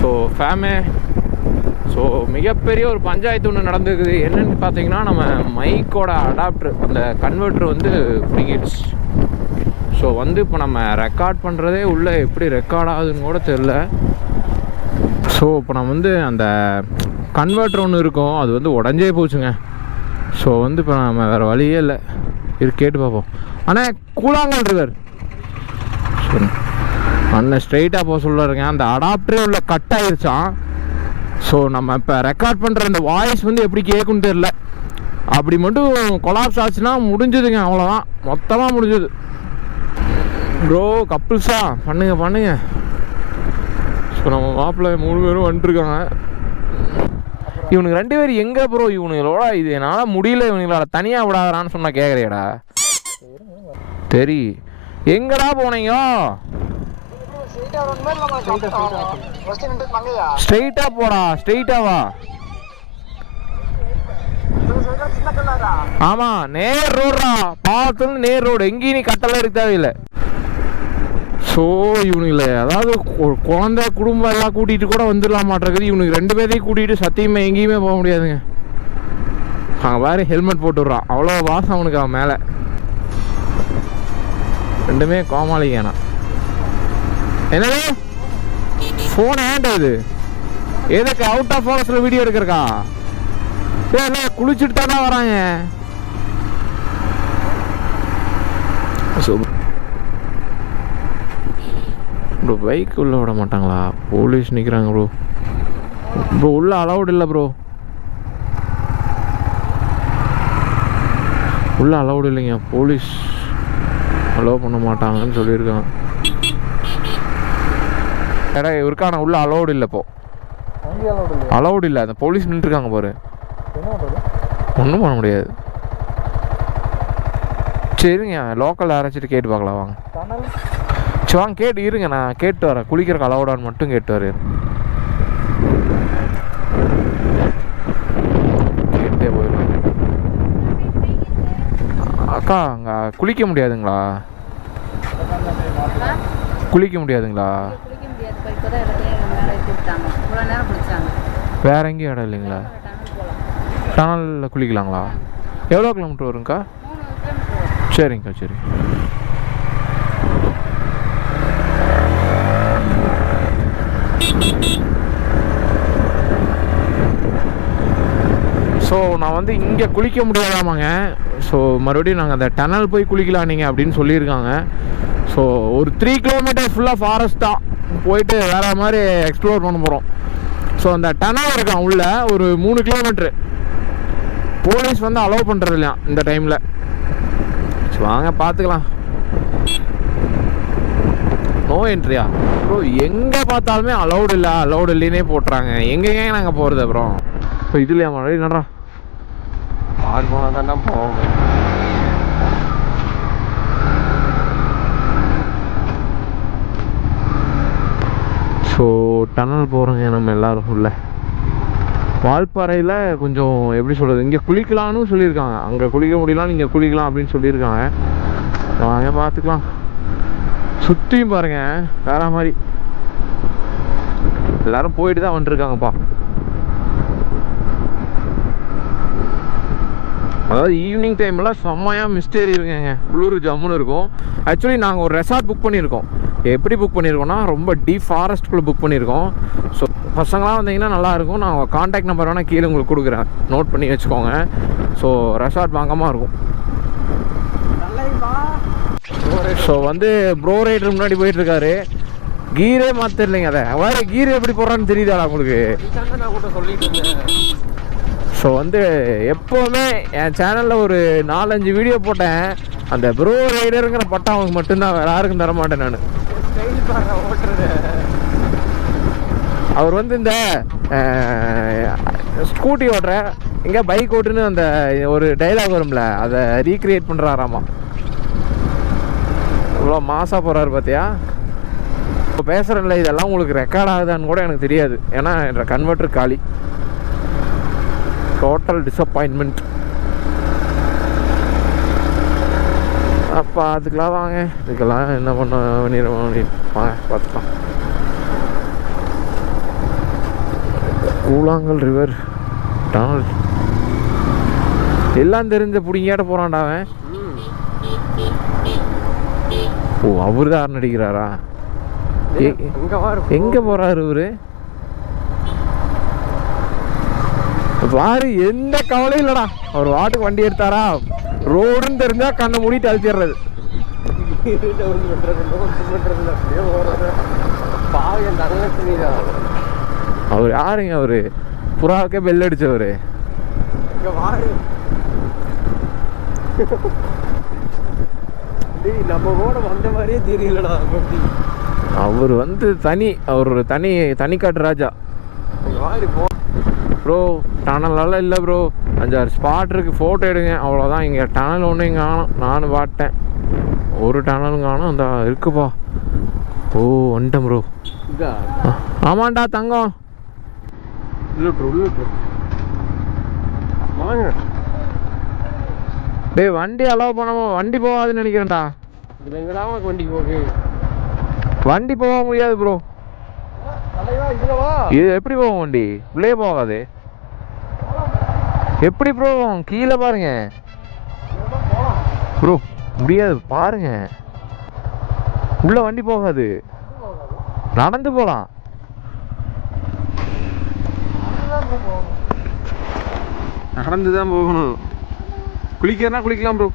So so மிகப்பெரிய ஒரு பஞ்சாயத்து ஒன்று நடந்துருக்குது. என்னென்னு பார்த்தீங்கன்னா, நம்ம மைக்கோட அடாப்டர் அந்த கன்வெர்ட்ரு வந்து பிடிங்கிடுச்சு. ஸோ வந்து இப்போ நம்ம ரெக்கார்ட் பண்ணுறதே உள்ளே எப்படி ரெக்கார்ட் ஆகுதுன்னு கூட தெரில. ஸோ இப்போ நம்ம வந்து அந்த கன்வெர்ட்ரு ஒன்று இருக்கும், அது வந்து உடஞ்சே போச்சுங்க. ஸோ வந்து இப்போ நம்ம வேறு வழியே இல்லை. இது கேட்டு பார்ப்போம். ஆனால் கூழாங்கல் ரிவர் அண்ணன் ஸ்ட்ரெயிட்டாக போக சொல்லுறேங்க. அந்த அடாப்டரே உள்ள கட் ஆகிருச்சான். ஸோ நம்ம இப்போ ரெக்கார்ட் பண்ணுற இந்த வாய்ஸ் வந்து எப்படி கேட்குன்னு தெரில. அப்படி மட்டும் கொலாப்ஸ் ஆச்சுன்னா முடிஞ்சதுங்க, அவ்வளோதான், மொத்தமாக முடிஞ்சது. ப்ரோ கப்புள்ஸா பண்ணுங்க. ஸோ நம்ம மாப்பிள்ளை 3 பேரும் வந்துட்டுருக்காங்க. இவனுக்கு 2 பேர் எங்கே ப்ரோ? இவனுங்களோட இது என்னால் முடியல, இவனுங்களோட தனியாக விடாதான்னு சொன்னால் கேட்குறியடா. சரி எங்கடா போனீங்க? ஸ்ட்ரெயிட்டா போடா, ஸ்ட்ரெயிட்டா வா. ஆமா நேர் ரோடா, பார்த்து நேர் ரோடு. எங்கேயும் நீ கட்டெல்லாம் இருக்க தேவையில்லை. ஸோ இவனுங்கள அதாவது குழந்தை குடும்பம் எல்லாம் கூட்டிகிட்டு கூட வந்துடலாம் மாட்டேங்குது. இவனுக்கு 2 பேரையும் கூட்டிகிட்டு சத்தியமாக எங்கேயுமே போக முடியாதுங்க. அவன் வேறு ஹெல்மெட் போட்டு விட்றான், அவ்வளோ வாசம் அவனுக்கு அவன் மேலே. 2மே கோமாளிங்கண்ணா. என்னது ஃபோன் ஹேண்ட் ஆகுது? எதுக்கு அவுட் ஆஃப் ஃபோக்கஸில் வீடியோ எடுக்கிறக்கா? என்ன குளிச்சுட்டு தானே வராங்க. ப்ரோ பைக் உள்ளே விட மாட்டாங்களா? போலீஸ் நிற்கிறாங்க ப்ரோ. உள்ளே அலவுட் இல்லை ப்ரோ, உள்ளே அலவுட் இல்லைங்க. போலீஸ் அலோவ் பண்ண மாட்டாங்கன்னு சொல்லியிருக்காங்க. ஏடா இவருக்கான உள்ள அலௌடு இல்லை. இப்போ அலௌடு இல்லை, அந்த போலீஸ் நின்றுருக்காங்க பாரு. ஒன்றும் பண்ண முடியாது. சரிங்க லோக்கல் யாராச்சும் கேட்டு பார்க்கலாம் வாங்க. சரி வாங்க கேட்டு இருங்க, நான் கேட்டு வரேன். குளிக்கிறக்கு அலௌடான்னு மட்டும் கேட்டு வரேன். கேட்டே போயிடுவேன். அக்கா அங்கே குளிக்க முடியாதுங்களா? குளிக்க முடியாதுங்களா? வேற எங்கேயும் இடம் இல்லைங்களா? டனலில் குளிக்கலாங்களா? எவ்வளோ கிலோமீட்டர் வருங்கக்கா? சரிங்கக்கா சரி. ஸோ நான் வந்து இங்கே குளிக்க முடியாதாமாங்க. ஸோ மறுபடியும் நாங்கள் அந்த டனல் போய் குளிக்கலாம் நீங்கள் அப்படின்னு சொல்லியிருக்காங்க. ஸோ ஒரு 3 கிலோமீட்டர் ஃபுல்லாக ஃபாரஸ்ட் தான், போயிட்டு வேறு மாதிரி எக்ஸ்ப்ளோர் பண்ண போகிறோம். ஸோ அந்த டனல் இருக்கான் உள்ள ஒரு 3 கிலோமீட்ரு. போலீஸ் வந்து அலோவ் பண்ணுறது இல்லையா இந்த டைமில். ஸோ வாங்க பார்த்துக்கலாம். நோ என்ட்ரியா ப்ரோ? எங்கே பார்த்தாலுமே அலௌடு இல்லைன்னே போட்டுறாங்க. எங்கேங்க நாங்கள் போகிறது அப்புறம்? இப்போ இது இல்லையா மழை என்னடா? ஆறு போனால் தானே போவோம். ஸோ டனல் போகிறோங்க நம்ம எல்லோரும். உள்ள வால்பாறையில் கொஞ்சம் எப்படி சொல்கிறது, இங்கே குளிக்கலான்னு சொல்லியிருக்காங்க. அங்கே குளிக்க முடியலாம், இங்கே குளிக்கலாம் அப்படின்னு சொல்லியிருக்காங்க. வாங்க பார்த்துக்கலாம். சுற்றியும் பாருங்கள் வேற மாதிரி. எல்லோரும் போயிட்டு தான் வந்துட்டுருக்காங்கப்பா. அதாவது ஈவினிங் டைம்லாம் செம்மையாக மிஸ்டேரி இருக்குங்க, குளிர் ஜம்முன்னு இருக்கும். ஆக்சுவலி நாங்கள் ஒரு ரெசார்ட் புக் பண்ணியிருக்கோம். எப்படி புக் பண்ணியிருக்கோம்னா ரொம்ப டீப் ஃபாரஸ்ட்குள்ளே புக் பண்ணியிருக்கோம். ஸோ பசங்களாம் வந்தீங்கன்னா நல்லாயிருக்கும். நான் உங்கள் காண்டாக்ட் நம்பர் வேணால் கீழே உங்களுக்கு கொடுக்குறேன், நோட் பண்ணி வச்சுக்கோங்க. ஸோ ரெசார்ட் வாங்கமாக இருக்கும். ஸோ வந்து ப்ரோ ரைடர் முன்னாடி போயிட்டுருக்காரு. கீரே மாற்ற இல்லைங்க. அதை வேறு கீர் எப்படி போடுறான்னு தெரியுதாடா உங்களுக்கு? ஸோ வந்து எப்போவுமே என் சேனலில் ஒரு 4-5 வீடியோ போட்டேன். அந்த ப்ரோ ரைடருங்கிற பட்டம் அவனுக்கு மட்டும்தான், வேறு யாருக்கும் தரமாட்டேன் நான். அவர் வந்து இந்த ஸ்கூட்டி ஓட்டுற எங்கே பைக் ஓட்டுன்னு அந்த ஒரு டைலாக் வரும்ல, அதை ரீக்ரியேட் பண்ணுறாராமா. இவ்வளோ மாசாக போகிறாரு பார்த்தியா? இப்போ பேசுகிறேன்ல, இதெல்லாம் உங்களுக்கு ரெக்கார்ட் ஆகுதான்னு கூட எனக்கு தெரியாது. ஏன்னா என்ற கன்வெர்ட்டர் காலி. Total disappointment. அப்போ அதுக்கெலாம் வாங்க, இதுக்கெல்லாம் என்ன பண்ண பண்ணிடுவோம். வாங்க பார்த்துக்கலாம். கூழாங்கல் ரிவர் டனல் எல்லாம் தெரிஞ்ச பிடிங்கியாட்ட போகிறான்டா அவன். ஓ அவர் தான் நடிக்கிறாரா? எங்கே போகிறாரு இவரு? பாரு எந்த கவலையும் இல்லைடா. அவர் வாட்டுக்கு வண்டி எடுத்தாரா, ரோடுன்னு தெரிஞ்சா கண்ணை மூடிட்டு அழுத்திடுறது. அவர் யாருங்க? அவரு புறாவுக்கே பெல் அடிச்சவரு. நம்ம கூட வந்த மாதிரியே தெரியலடா. அவர் வந்து அவர் தனி காட்டு ராஜா ப்ரோ. டனலெல்லாம் இல்லை ப்ரோ, 5-6 ஸ்பாட் இருக்குது, ஃபோட்டோ எடுங்க அவ்வளோதான். இங்கே டனல் ஒன்று இங்கே காணும், நானும் பார்த்தேன். ஒரு டனலும் காணும், அந்த இருக்குப்பா. ஓ வந்துட்டேன் ப்ரோ. ஆமாண்டா தங்கம். டேய் வண்டி அலோவ் பண்ணாம வண்டி போகாதுன்னு நினைக்கிறேன்டா. வண்டி போக முடியாது ப்ரோ. இது எப்படி போகும் வண்டி? உள்ளே போகாது எப்படி ப்ரோ? கீழே பாருங்க ப்ரோ, முடியாது பாருங்க. உள்ள வண்டி போகாது, நடந்து போலாம். நடந்துதான் போகணும். குளிக்கிறனா குளிக்கலாம் ப்ரோ.